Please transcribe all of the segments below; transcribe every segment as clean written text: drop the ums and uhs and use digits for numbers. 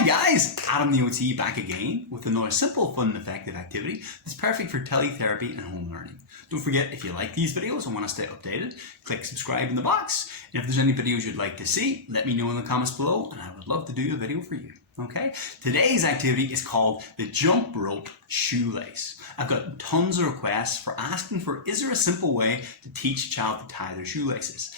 Hi guys, Adam the OT back again with another simple, fun and effective activity that's perfect for teletherapy and home learning. Don't forget, if you like these videos and want to stay updated, click subscribe in the box. And if there's any videos you'd like to see, let me know in the comments below and I would love to do a video for you. Okay, today's activity is called the jump rope shoelace. I've got tons of requests for asking for, is there a simple way to teach a child to tie their shoelaces?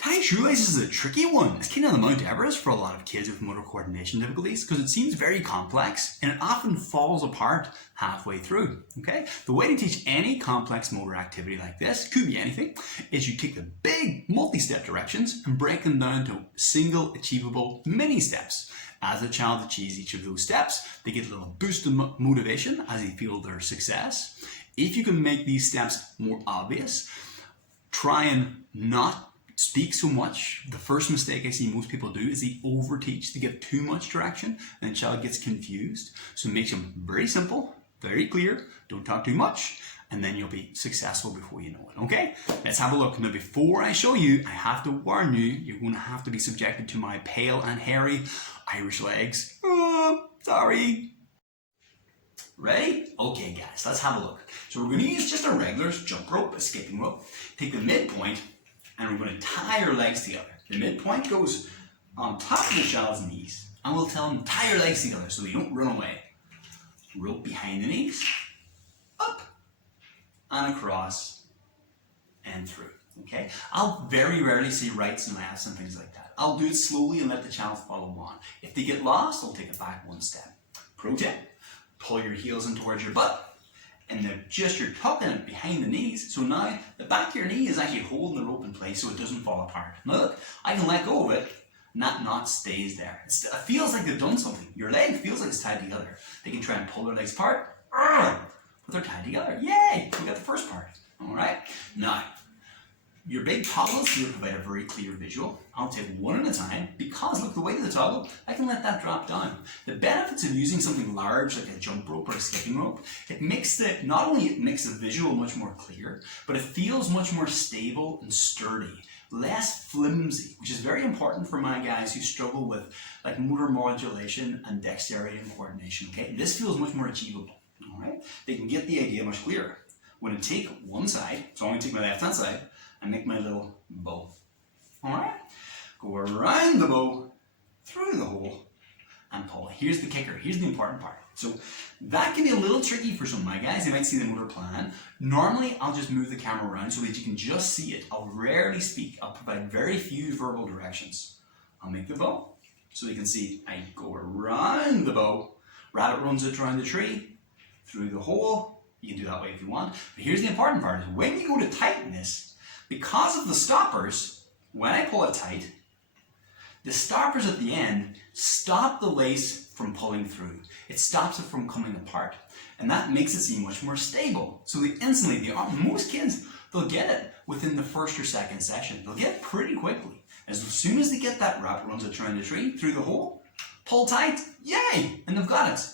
Tying shoelaces is a tricky one. It's kind of the Mount Everest for a lot of kids with motor coordination difficulties because it seems very complex and it often falls apart halfway through. Okay, the way to teach any complex motor activity like this, could be anything, is you take the big multi-step directions and break them down to single achievable mini steps. As the child achieves each of those steps, they get a little boost in motivation as they feel their success. If you can make these steps more obvious, try and not speak so much. The first mistake I see most people do is they overteach. They give too much direction and the child gets confused. So make them very simple, very clear, don't talk too much, and then you'll be successful before you know it, okay? Let's have a look. Now before I show you, I have to warn you, you're going to have to be subjected to my pale and hairy Irish legs. Oh, sorry. Ready? Okay guys, let's have a look. So we're going to use just a regular jump rope, a skipping rope. Take the midpoint and we're going to tie our legs together. The midpoint goes on top of the child's knees and we'll tell them tie your legs together so they don't run away. Rope behind the knees, up and across and through. Okay, I'll very rarely say rights and lefts and things like that. I'll do it slowly and let the child follow on. If they get lost, I'll take it back one step. Pro tip, pull your heels in towards your butt and then you're tucking it behind the knees. So now the back of your knee is actually holding the rope in place so it doesn't fall apart. Now look, I can let go of it and that knot stays there. It feels like they've done something. Your leg feels like it's tied together. They can try and pull their legs apart, but they're tied together. Yay, we got the first part. All right, now, your big toggles here provide a very clear visual. I'll take one at a time because look, the weight of the toggle, I can let that drop down. The benefits of using something large like a jump rope or a skipping rope, not only it makes the visual much more clear, but it feels much more stable and sturdy, less flimsy, which is very important for my guys who struggle with like motor modulation and dexterity and coordination. Okay, this feels much more achievable. All right, they can get the idea much clearer. I'm going to take one side, so I'm going to take my left hand side and make my little bow. All right, go around the bow, through the hole, and pull. Here's the kicker, here's the important part. So that can be a little tricky for some of my guys. They might see the motor plan. Normally, I'll just move the camera around so that you can just see it. I'll rarely speak. I'll provide very few verbal directions. I'll make the bow so you can see I go around the bow. Rabbit runs it around the tree, through the hole. You can do that way if you want. But here's the important part, is when you go to tighten this, because of the stoppers, when I pull it tight, the stoppers at the end stop the lace from pulling through. It stops it from coming apart. And that makes it seem much more stable. So most kids, they'll get it within the first or second session. They'll get it pretty quickly. As soon as they get that rabbit runs it around the tree, through the hole, pull tight, yay, and they've got it.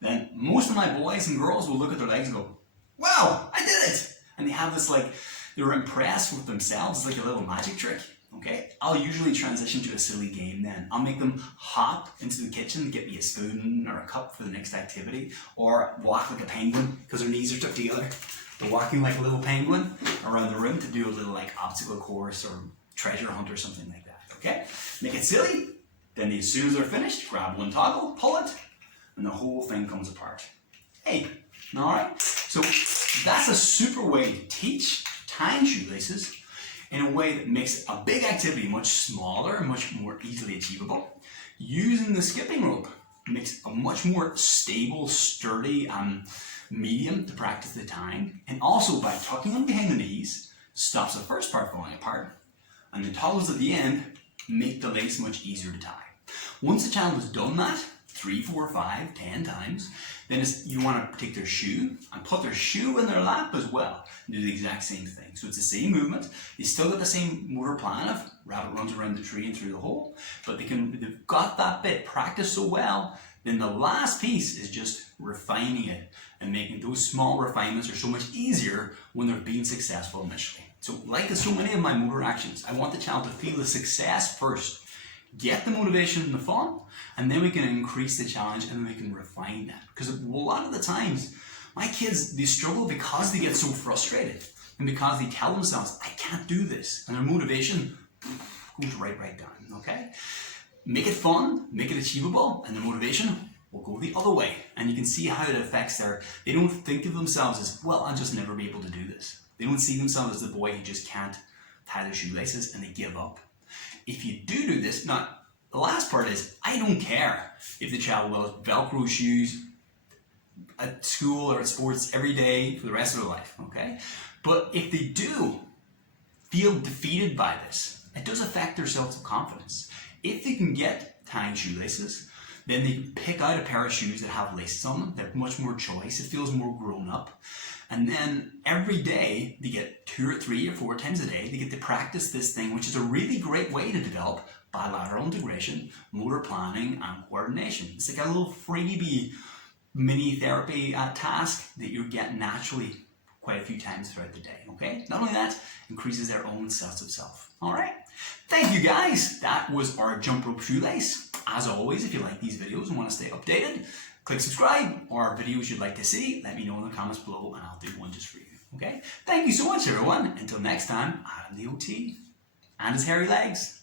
Then most of my boys and girls will look at their legs and go, wow, I did it! And they have this they're impressed with themselves, it's like a little magic trick. Okay, I'll usually transition to a silly game then. I'll make them hop into the kitchen, get me a spoon or a cup for the next activity, or walk like a penguin because their knees are tucked together. They're walking like a little penguin around the room to do a little obstacle course or treasure hunt or something like that. Okay, make it silly. Then as soon as they're finished, grab one toggle, pull it, and the whole thing comes apart. Hey, all right? So that's a super way to teach tying shoelaces in a way that makes a big activity much smaller and much more easily achievable. Using the skipping rope makes a much more stable, sturdy medium to practice the tying. And also by tucking them behind the knees, stops the first part falling apart. And the toggles at the end make the lace much easier to tie. Once the child has done that, 3, 4, 5, 10 times, then you want to take their shoe and put their shoe in their lap as well and do the exact same thing. So it's the same movement. They still got the same motor plan of rabbit runs around the tree and through the hole, but they've got that bit practiced so well, then the last piece is just refining it and making those small refinements are so much easier when they're being successful initially. So like so many of my motor actions, I want the child to feel the success first. get the motivation and the fun, and then we can increase the challenge and then we can refine that. Because a lot of the times, my kids, they struggle because they get so frustrated and because they tell themselves, I can't do this. And their motivation goes right down, okay? Make it fun, make it achievable, and the motivation will go the other way. And you can see how it affects they don't think of themselves as, well, I'll just never be able to do this. They don't see themselves as the boy who just can't tie their shoelaces and they give up. If you do this, now, the last part is, I don't care if the child wears Velcro shoes at school or at sports every day for the rest of their life, okay? But if they do feel defeated by this, it does affect their self-confidence. If they can get tying shoelaces, then they can pick out a pair of shoes that have laces on them. They have much more choice. It feels more grown up. And then every day they get 2 or 3 or 4 times a day, they get to practice this thing, which is a really great way to develop bilateral integration, motor planning, and coordination. It's like a little freebie mini therapy task that you're getting naturally quite a few times throughout the day, okay? Not only that, increases their own sense of self. All right? Thank you guys. That was our jump rope shoelace. As always, if you like these videos and want to stay updated, click subscribe, or videos you'd like to see, let me know in the comments below and I'll do one just for you, okay? Thank you so much, everyone. Until next time, I'm the OT and his hairy legs.